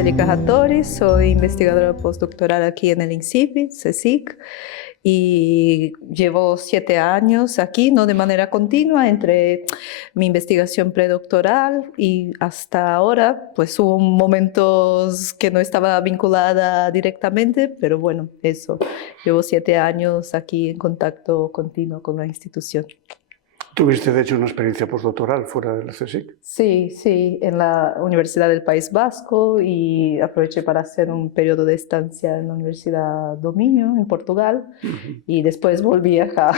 Angélica Hattori, soy investigadora postdoctoral aquí en el INCIPI, CSIC, y llevo 7 años aquí, no de manera continua, entre mi investigación predoctoral y hasta ahora, pues hubo momentos que no estaba vinculada directamente, pero bueno, eso, llevo 7 años aquí en contacto continuo con la institución. ¿Tuviste, de hecho, una experiencia postdoctoral fuera del CSIC? Sí, sí, en la Universidad del País Vasco y aproveché para hacer un periodo de estancia en la Universidad do Minho, en Portugal, y después volví acá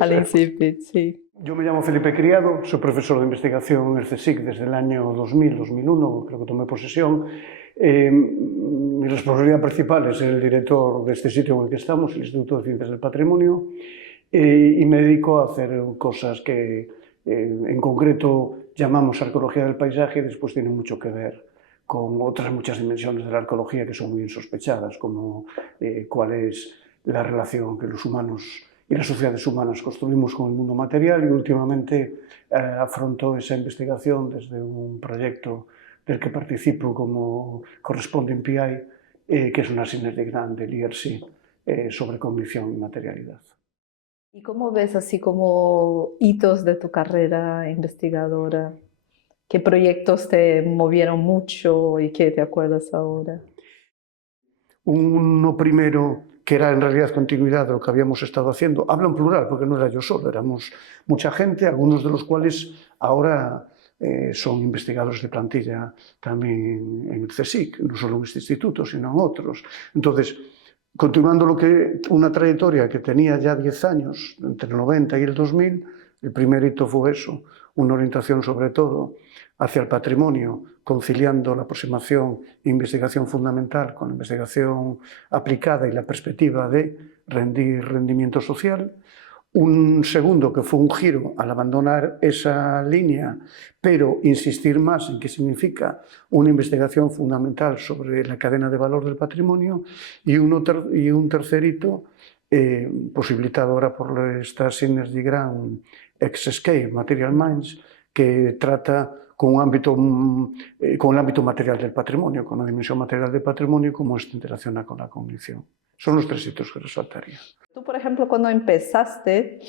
al Incipit, sí. Yo me llamo Felipe Criado, soy profesor de investigación en el CSIC desde el año 2000-2001, creo que tomé posesión. Mi responsabilidad principal es el director de este sitio en el que estamos, el Instituto de Ciencias del Patrimonio, y me dedico a hacer cosas que en concreto llamamos arqueología del paisaje y después tienen mucho que ver con otras muchas dimensiones de la arqueología que son muy insospechadas, como cuál es la relación que los humanos y las sociedades humanas construimos con el mundo material, y últimamente afronto esa investigación desde un proyecto del que participo como corresponding PI, que es una sinergia grande del IRC sobre cognición y materialidad. ¿Y cómo ves así como hitos de tu carrera investigadora? ¿Qué proyectos te movieron mucho y qué te acuerdas ahora? Uno primero, que era en realidad continuidad de lo que habíamos estado haciendo, hablo en plural porque no era yo solo, éramos mucha gente, algunos de los cuales ahora son investigadores de plantilla también en el CSIC, no solo en este instituto, sino en otros. Entonces, continuando una trayectoria que tenía ya 10 años, entre el 90 y el 2000, el primer hito fue eso, una orientación sobre todo hacia el patrimonio, conciliando la aproximación e investigación fundamental con la investigación aplicada y la perspectiva de rendimiento social. Un segundo que fue un giro al abandonar esa línea, pero insistir más en qué significa una investigación fundamental sobre la cadena de valor del patrimonio, y un tercer hito posibilitado ahora por esta Synergy Grant X-Scale Material Minds, que trata con el ámbito material del patrimonio, con la dimensión material del patrimonio, cómo esto interacciona con la cognición. Son los 3 hitos que resaltaría. Tú, por ejemplo, cuando empezaste,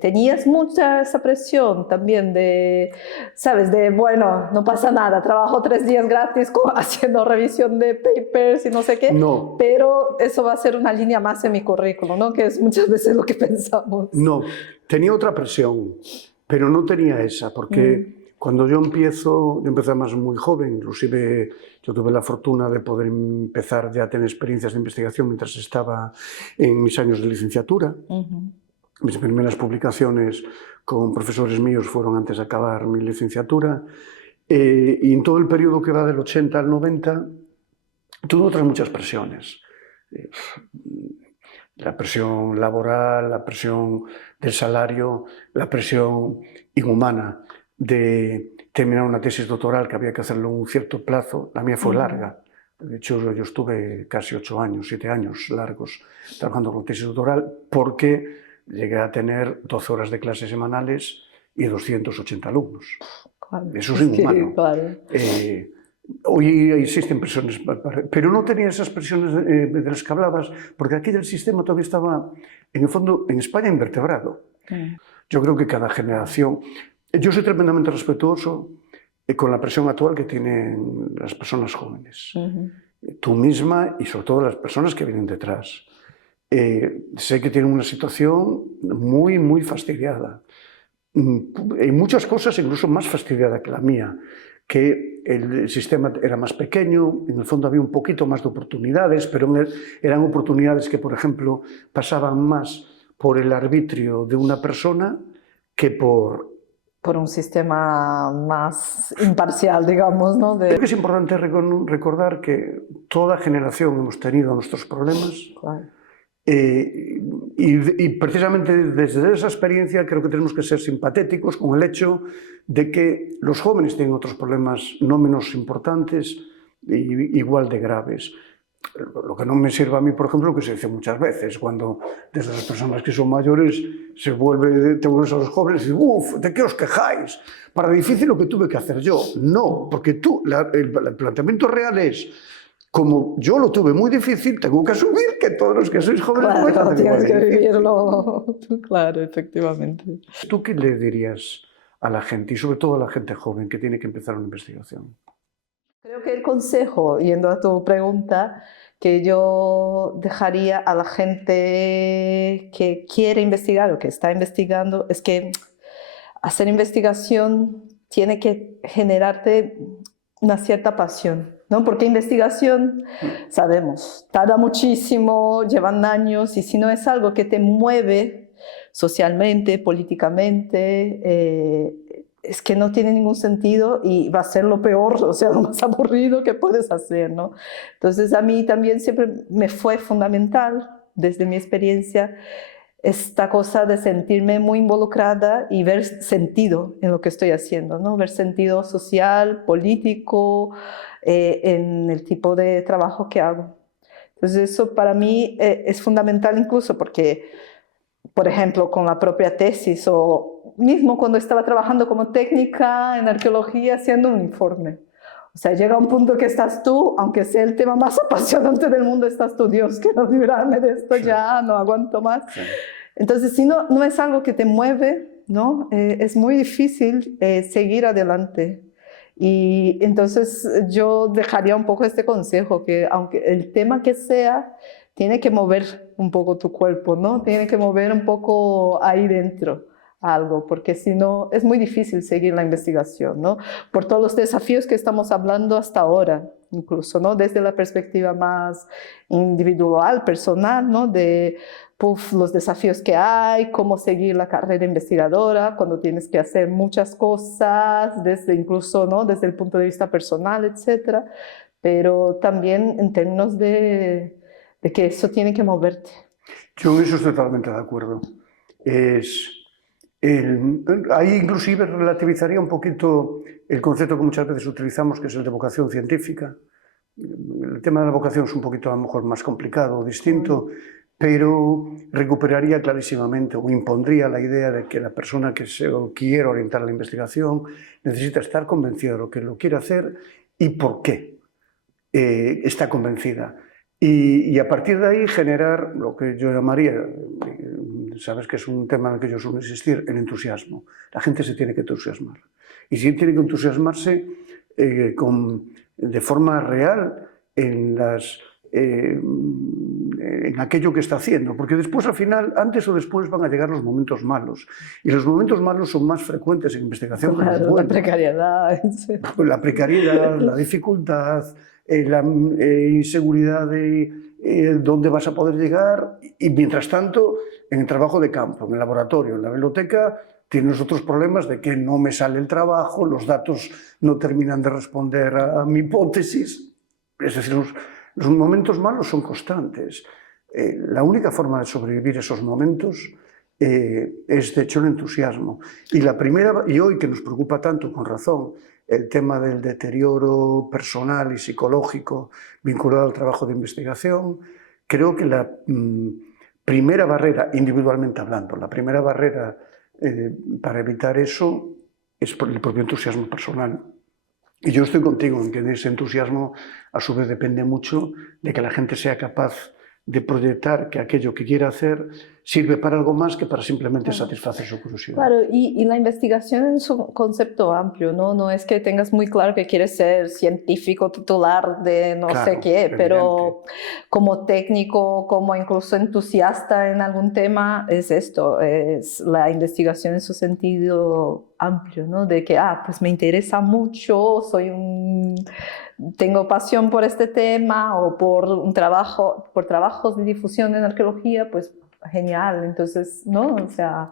tenías mucha esa presión también de, ¿sabes? De, bueno, no pasa nada, trabajo 3 días gratis haciendo revisión de papers y no sé qué, no, pero eso va a ser una línea más en mi currículum, ¿no? Que es muchas veces lo que pensamos. No, tenía otra presión, pero no tenía esa, porque cuando yo empecé además muy joven, inclusive yo tuve la fortuna de poder empezar ya a tener experiencias de investigación mientras estaba en mis años de licenciatura. Mis primeras publicaciones con profesores míos fueron antes de acabar mi licenciatura, y en todo el periodo que va del 80 al 90 tuve otras muchas presiones. La presión laboral, la presión del salario, la presión inhumana de terminar una tesis doctoral que había que hacerlo en un cierto plazo. La mía fue larga. De hecho, yo estuve casi 8 años, 7 años largos trabajando con tesis doctoral, porque llegué a tener 12 horas de clases semanales y 280 alumnos. Eso es inhumano. Hoy existen presiones, pero no tenía esas presiones de las que hablabas, porque aquí el sistema todavía estaba, en el fondo, en España invertebrado. Yo creo que cada generación... Yo soy tremendamente respetuoso con la presión actual que tienen las personas jóvenes. Tú misma y sobre todo las personas que vienen detrás. Sé que tienen una situación muy, muy fastidiada. En muchas cosas incluso más fastidiada que la mía, que el sistema era más pequeño, en el fondo había un poquito más de oportunidades, pero eran oportunidades que, por ejemplo, pasaban más por el arbitrio de una persona que por un sistema más imparcial, digamos, ¿no? Creo que es importante recordar que toda generación hemos tenido nuestros problemas. Claro. Y precisamente desde esa experiencia creo que tenemos que ser simpatéticos con el hecho de que los jóvenes tienen otros problemas no menos importantes, igual de graves. Lo que no me sirve a mí, por ejemplo, lo que se dice muchas veces, cuando desde las personas que son mayores te vuelves a los jóvenes y dices, uff, ¿de qué os quejáis? Para difícil lo que tuve que hacer yo. No, porque el planteamiento real es, como yo lo tuve muy difícil, tengo que asumir que todos los que sois jóvenes Claro, vais a tener tienes que igual de difícil. vivirlo. Claro, efectivamente. ¿Tú qué le dirías a la gente, y sobre todo a la gente joven que tiene que empezar una investigación? Creo que el consejo, yendo a tu pregunta, que yo dejaría a la gente que quiere investigar o que está investigando, es que hacer investigación tiene que generarte una cierta pasión, ¿no? Porque investigación, sabemos, tarda muchísimo, llevan años, y si no es algo que te mueve socialmente, políticamente, es que no tiene ningún sentido y va a ser lo peor, o sea, lo más aburrido que puedes hacer, ¿no? Entonces a mí también siempre me fue fundamental, desde mi experiencia, esta cosa de sentirme muy involucrada y ver sentido en lo que estoy haciendo, ¿no? Ver sentido social, político, en el tipo de trabajo que hago. Entonces eso para mí es fundamental, incluso porque, por ejemplo, con la propia tesis o mismo cuando estaba trabajando como técnica en arqueología haciendo un informe. O sea, llega un punto que estás tú, aunque sea el tema más apasionante del mundo, estás tú, Dios, quiero librarme de esto ya, no aguanto más. Sí. Entonces, si no es algo que te mueve, ¿no? Es muy difícil seguir adelante. Y entonces yo dejaría un poco este consejo, que aunque el tema que sea, tiene que mover un poco tu cuerpo, ¿no? Tiene que mover un poco ahí dentro algo, porque si no es muy difícil seguir la investigación, ¿no? Por todos los desafíos que estamos hablando hasta ahora, incluso, ¿no? Desde la perspectiva más individual, personal, ¿no? De los desafíos que hay, cómo seguir la carrera investigadora, cuando tienes que hacer muchas cosas, desde incluso, ¿no? Desde el punto de vista personal, etcétera, pero también en términos de que eso tiene que moverte. Yo en eso estoy totalmente de acuerdo. Ahí inclusive relativizaría un poquito el concepto que muchas veces utilizamos, que es el de vocación científica. El tema de la vocación es un poquito a lo mejor más complicado o distinto, pero recuperaría clarísimamente o impondría la idea de que la persona que se quiere orientar a la investigación necesita estar convencida de lo que lo quiere hacer y por qué está convencida. Y a partir de ahí generar lo que yo llamaría, sabes que es un tema en el que yo suelo insistir, el entusiasmo. La gente se tiene que entusiasmar. Y sí tiene que entusiasmarse de forma real en aquello que está haciendo, porque después al final, antes o después van a llegar los momentos malos, y los momentos malos son más frecuentes en investigación que los buenos. La precariedad. La precariedad, la dificultad, la inseguridad de dónde vas a poder llegar, y mientras tanto, en el trabajo de campo, en el laboratorio, en la biblioteca, tienes otros problemas de que no me sale el trabajo, los datos no terminan de responder a mi hipótesis. Es decir, los momentos malos son constantes. La única forma de sobrevivir esos momentos es, de hecho, el entusiasmo. Y hoy que nos preocupa tanto, con razón, el tema del deterioro personal y psicológico vinculado al trabajo de investigación, creo que la primera barrera, individualmente hablando, la primera barrera para evitar eso es por el propio entusiasmo personal. Y yo estoy contigo en que ese entusiasmo a su vez depende mucho de que la gente sea capaz de proyectar que aquello que quiere hacer sirve para algo más que para simplemente satisfacer su curiosidad. Claro, y la investigación es un concepto amplio, ¿no? No es que tengas muy claro que quieres ser científico titular de no sé qué, evidente. pero como técnico, como incluso entusiasta en algún tema, es esto, es la investigación en su sentido amplio, ¿no? De que, pues me interesa mucho, tengo pasión por este tema o por trabajos de difusión en arqueología, pues genial. Entonces, ¿no? O sea,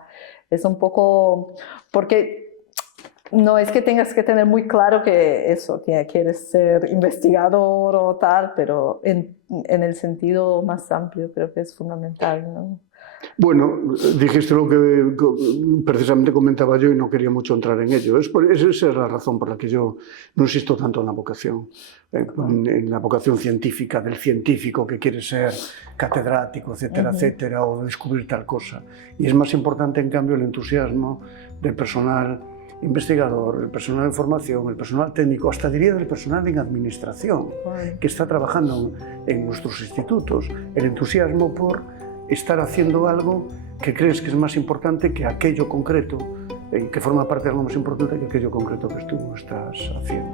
es un poco, porque no es que tengas que tener muy claro que quieres ser investigador o tal, pero en el sentido más amplio creo que es fundamental, ¿no? Bueno, dijiste lo que precisamente comentaba yo y no quería mucho entrar en ello. Esa es la razón por la que yo no insisto tanto en la vocación, en la vocación científica, del científico que quiere ser catedrático, etcétera, etcétera, o descubrir tal cosa. Y es más importante, en cambio, el entusiasmo del personal investigador, el personal de formación, el personal técnico, hasta diría del personal en administración, que está trabajando en nuestros institutos, el entusiasmo por estar haciendo algo que crees que es más importante que aquello concreto, que forma parte de algo más importante que aquello concreto que tú estás haciendo.